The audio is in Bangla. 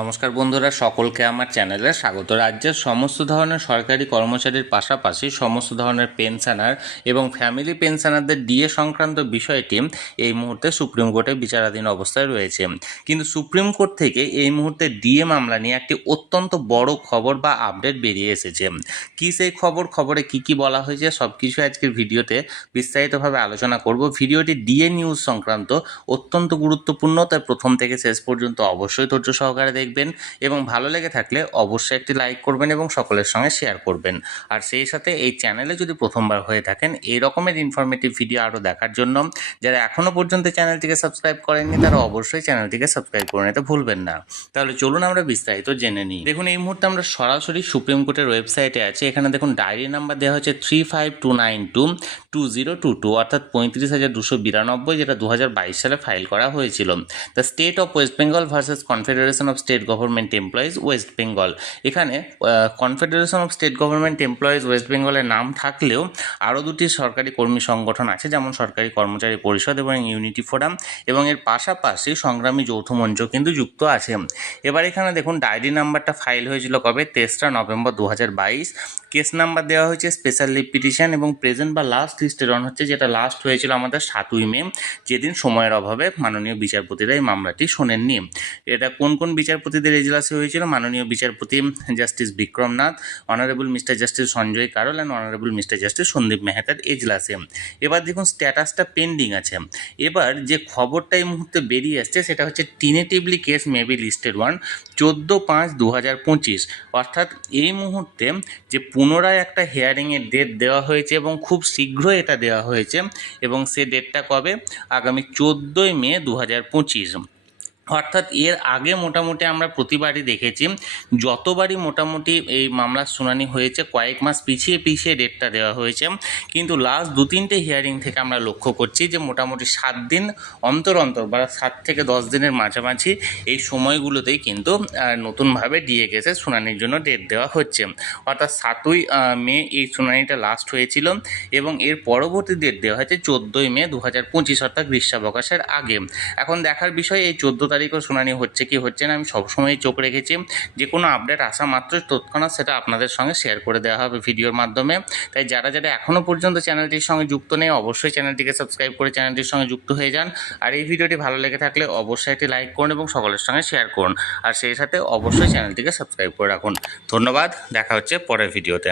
নমস্কার বন্ধুরা, সকলকে আমার চ্যানেলে স্বাগত। রাজ্যের সমস্ত ধরনের সরকারি কর্মচারীর পাশাপাশি সমস্ত ধরনের পেনশনার এবং ফ্যামিলি পেনশনারদের ডিএ সংক্রান্ত বিষয়টি এই মুহূর্তে সুপ্রিম কোর্টে বিচারাধীন অবস্থায় রয়েছে। কিন্তু সুপ্রিম কোর্ট থেকে এই মুহূর্তে ডিএ মামলা নিয়ে একটি অত্যন্ত বড় খবর বা আপডেট বেরিয়ে এসেছে। কী সেই খবরে কি বলা হয়েছে সব কিছু আজকের ভিডিওতে বিস্তারিতভাবে আলোচনা করব। ভিডিওটি ডিএ নিউজ সংক্রান্ত অত্যন্ত গুরুত্বপূর্ণ, তাই প্রথম থেকে শেষ পর্যন্ত অবশ্যই ধৈর্য সহকারে দেখবেন এবং ভালো লেগে থাকলে অবশ্যই একটি লাইক করবেন এবং সকলের সঙ্গে শেয়ার করবেন। আর সেই সাথে এই চ্যানেলে যদি প্রথমবার হয়ে থাকেন এই রকমের ইনফরমেটিভ ভিডিও আরও দেখার জন্য যারা এখনও পর্যন্ত চ্যানেলটিকে সাবস্ক্রাইব করেননি তারা অবশ্যই চ্যানেলটিকে সাবস্ক্রাইব করে নিতে ভুলবেন না। তাহলে চলুন আমরা বিস্তারিত জেনে নিই। দেখুন, এই মুহূর্তে আমরা সরাসরি সুপ্রিম কোর্টের ওয়েবসাইটে আছি। এখানে দেখুন ডায়েরি নাম্বার দেওয়া হচ্ছে 3529222022, অর্থাৎ 35,292, যেটা 2022 সালে ফাইল করা হয়েছিল। The State of West Bengal versus Confederation of State Government Employees West Bengal. এখানে Confederation of State Government Employees West বেঙ্গলের নাম থাকলেও আরও দুটি সরকারি কর্মী সংগঠন আছে, যেমন সরকারি কর্মচারী পরিষদ এবং ইউনিটি ফোরাম, এবং এর পাশাপাশি সংগ্রামী যৌথ মঞ্চ কিন্তু যুক্ত আছে। এবার এখানে দেখুন ডায়েরি নাম্বারটা ফাইল হয়েছিল কবে, 23 নভেম্বর 2022। কেস নাম্বার দেওয়া হয়েছে স্পেশাল লিভ পিটিশন এবং প্রেজেন্ট বা লাস্ট লিস্টেড অন হচ্ছে, যেটা লাস্ট হয়েছিল আমাদের 7ই মে, যেদিন সময়ের অভাবে মাননীয় বিচারপতিরা এই মামলাটি শোনেননি। এটা কোন কোন বিচারপতিদের এজলাসে হয়েছিল? মাননীয় বিচারপতি Justice Vikram Nath, Honourable Mister Justice Sanjay Karol and Honourable Mister Justice Sandeep মেহতার এজলাসে। এবার দেখুন স্ট্যাটাসটা পেন্ডিং আছে। এবার যে খবরটা এই মুহূর্তে বেরিয়ে আসছে সেটা হচ্ছে টিনেটিভলি কেস মে বি লিস্টেড 14/5/2025, অর্থাৎ এই মুহূর্তে যে পুনরায় একটা হিয়ারিংয়ের ডেট দেওয়া হয়েছে এবং খুব শীঘ্রই এটা দেওয়া হয়েছে, এবং সে ডেটটা কবে? আগামী 14 মে 2025। অর্থাৎ এর আগে মোটামুটি আমরা প্রতিবারই দেখেছি, যতবারই মোটামুটি এই মামলার শুনানি হয়েছে কয়েক মাস পিছিয়ে ডেটটা দেওয়া হয়েছে, কিন্তু লাস্ট 2-3টে হিয়ারিং থেকে আমরা লক্ষ্য করছি যে মোটামুটি 7 দিন অন্তর বা 7 থেকে 10 দিনের মাঝামাঝি এই সময়গুলোতেই কিন্তু নতুনভাবে ডিএ কেসের শুনানির জন্য ডেট দেওয়া হচ্ছে। অর্থাৎ 7ই মে এই শুনানিটা লাস্ট হয়েছিল এবং এর পরবর্তী ডেট দেওয়া হয়েছে 14 মে 2025, অর্থাৎ গ্রীষ্মাবকাশের আগে। এখন দেখার বিষয় এই 14 তারিখও শুনানি হচ্ছে কি হচ্ছে না। আমি সবসময় চোখ রেখেছি, যে কোনো আপডেট আসা মাত্র তৎক্ষণাৎ সেটা আপনাদের সঙ্গে শেয়ার করে দেওয়া হবে ভিডিওর মাধ্যমে। তাই যারা এখনও পর্যন্ত চ্যানেলটির সঙ্গে যুক্ত নেই অবশ্যই চ্যানেলটিকে সাবস্ক্রাইব করে চ্যানেলটির সঙ্গে যুক্ত হয়ে যান। আর এই ভিডিওটি ভালো লেগে থাকলে অবশ্যই একটি লাইক করুন এবং সকলের সঙ্গে শেয়ার করুন। আর সেই সাথে অবশ্যই চ্যানেলটিকে সাবস্ক্রাইব করে রাখুন। ধন্যবাদ, দেখা হচ্ছে পরের ভিডিওতে।